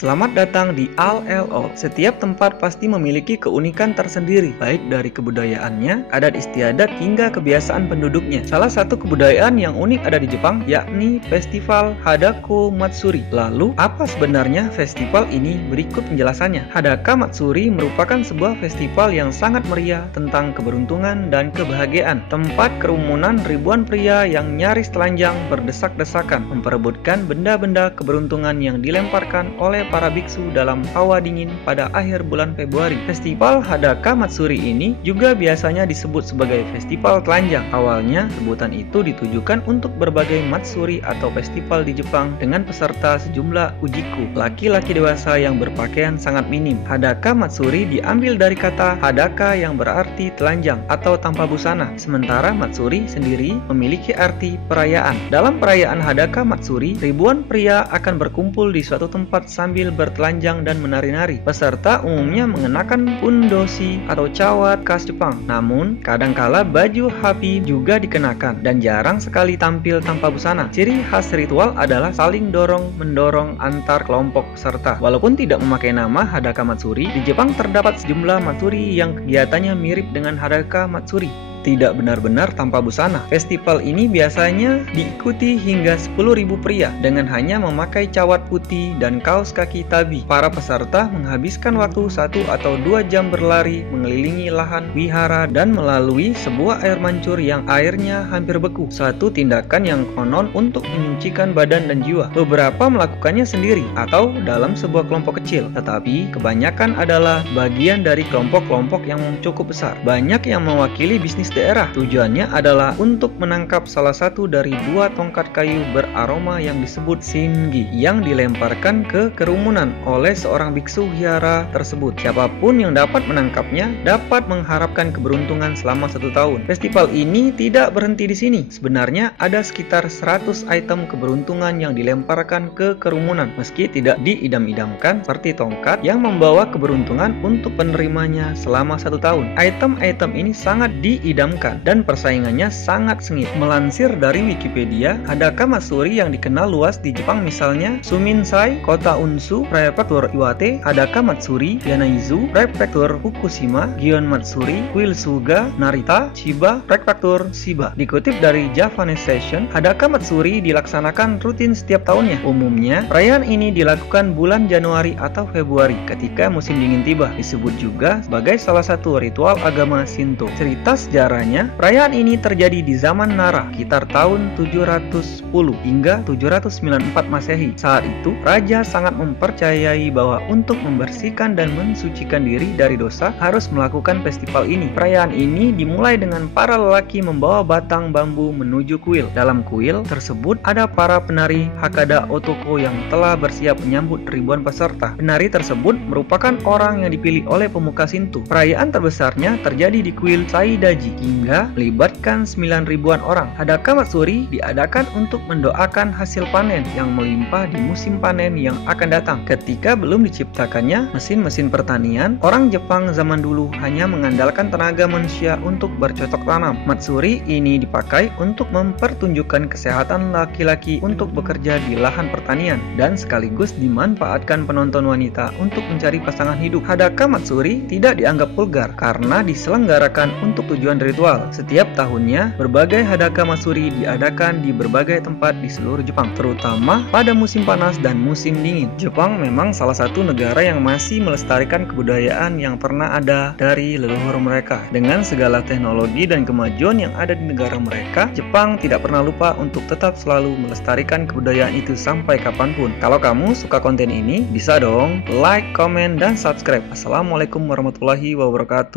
Selamat datang di Al-LO. Setiap tempat pasti memiliki keunikan tersendiri, baik dari kebudayaannya, adat istiadat, hingga kebiasaan penduduknya. Salah satu kebudayaan yang unik ada di Jepang, yakni Festival Hadako Matsuri. Lalu, apa sebenarnya festival ini? Berikut penjelasannya. Hadaka Matsuri merupakan sebuah festival yang sangat meriah tentang keberuntungan dan kebahagiaan. Tempat kerumunan ribuan pria yang nyaris telanjang berdesak-desakan, memperebutkan benda-benda keberuntungan yang dilemparkan oleh para biksu dalam hawa dingin pada akhir bulan Februari. Festival Hadaka Matsuri ini juga biasanya disebut sebagai festival telanjang. Awalnya, sebutan itu ditujukan untuk berbagai matsuri atau festival di Jepang dengan peserta sejumlah ujiku, laki-laki dewasa yang berpakaian sangat minim. Hadaka Matsuri diambil dari kata hadaka yang berarti telanjang atau tanpa busana, sementara Matsuri sendiri memiliki arti perayaan. Dalam perayaan Hadaka Matsuri, ribuan pria akan berkumpul di suatu tempat sambil bertelanjang dan menari-nari. Peserta umumnya mengenakan bundoshi atau cawat khas Jepang. Namun, kadangkala baju hapi juga dikenakan dan jarang sekali tampil tanpa busana. Ciri khas ritual adalah saling dorong-mendorong antar kelompok peserta. Walaupun tidak memakai nama Hadaka Matsuri, di Jepang terdapat sejumlah matsuri yang kegiatannya mirip dengan Hadaka Matsuri, tidak benar-benar tanpa busana. Festival ini biasanya diikuti hingga 10.000 pria dengan hanya memakai cawat putih dan kaos kaki tabi. Para peserta menghabiskan waktu 1 atau 2 jam berlari mengelilingi lahan wihara dan melalui sebuah air mancur yang airnya hampir beku. Suatu tindakan yang konon untuk menyucikan badan dan jiwa. Beberapa melakukannya sendiri atau dalam sebuah kelompok kecil, tetapi kebanyakan adalah bagian dari kelompok-kelompok yang cukup besar. Banyak yang mewakili bisnis daerah. Tujuannya adalah untuk menangkap salah satu dari 2 tongkat kayu beraroma yang disebut shingi yang dilemparkan ke kerumunan oleh seorang biksu wihara tersebut. Siapapun yang dapat menangkapnya dapat mengharapkan keberuntungan selama 1 tahun. Festival ini tidak berhenti di sini. Sebenarnya ada sekitar 100 item keberuntungan yang dilemparkan ke kerumunan, meski tidak diidam-idamkan seperti tongkat yang membawa keberuntungan untuk penerimanya selama 1 tahun. Item-item ini sangat diidamkan dan persaingannya sangat sengit. Melansir dari Wikipedia, Hadaka Matsuri yang dikenal luas di Jepang misalnya Suminsai, Kota Unsu, Prefektur Iwate, Hadaka Matsuri, Yanaizu, Prefektur Fukushima, Gion Matsuri, Kuilsuga, Narita, Chiba, Prefektur Shiba. Dikutip dari Japanese Station, Hadaka Matsuri dilaksanakan rutin setiap tahunnya. Umumnya, perayaan ini dilakukan bulan Januari atau Februari ketika musim dingin tiba. Disebut juga sebagai salah satu ritual agama Shinto. Cerita sejarahnya, perayaan ini terjadi di zaman Nara, sekitar tahun 710 hingga 794 Masehi. Saat itu, raja sangat mempercayai bahwa untuk membersihkan dan mensucikan diri dari dosa harus melakukan festival ini. Perayaan ini dimulai dengan para lelaki membawa batang bambu menuju kuil. Dalam kuil tersebut ada para penari Hakada Otoko yang telah bersiap menyambut ribuan peserta. Penari tersebut merupakan orang yang dipilih oleh pemuka Shinto. Perayaan terbesarnya terjadi di kuil Saidaji hingga melibatkan 9 ribuan orang. Hadaka Matsuri diadakan untuk mendoakan hasil panen yang melimpah di musim panen yang akan datang. Ketika belum diciptakannya mesin-mesin pertanian, orang Jepang zaman dulu hanya mengandalkan tenaga manusia untuk bercocok tanam. Matsuri ini dipakai untuk mempertunjukkan kesehatan laki-laki untuk bekerja di lahan pertanian dan sekaligus dimanfaatkan penonton wanita untuk mencari pasangan hidup. Hadaka Matsuri tidak dianggap vulgar karena diselenggarakan untuk tujuan ritual. Setiap tahunnya, berbagai Hadaka Matsuri diadakan di berbagai tempat di seluruh Jepang, terutama pada musim panas dan musim dingin. Jepang memang salah satu negara yang masih melestarikan kebudayaan yang pernah ada dari leluhur mereka. Dengan segala teknologi dan kemajuan yang ada di negara mereka, Jepang tidak pernah lupa untuk tetap selalu melestarikan kebudayaan itu sampai kapanpun. Kalau kamu suka konten ini, bisa dong like, komen, dan subscribe. Assalamualaikum warahmatullahi wabarakatuh.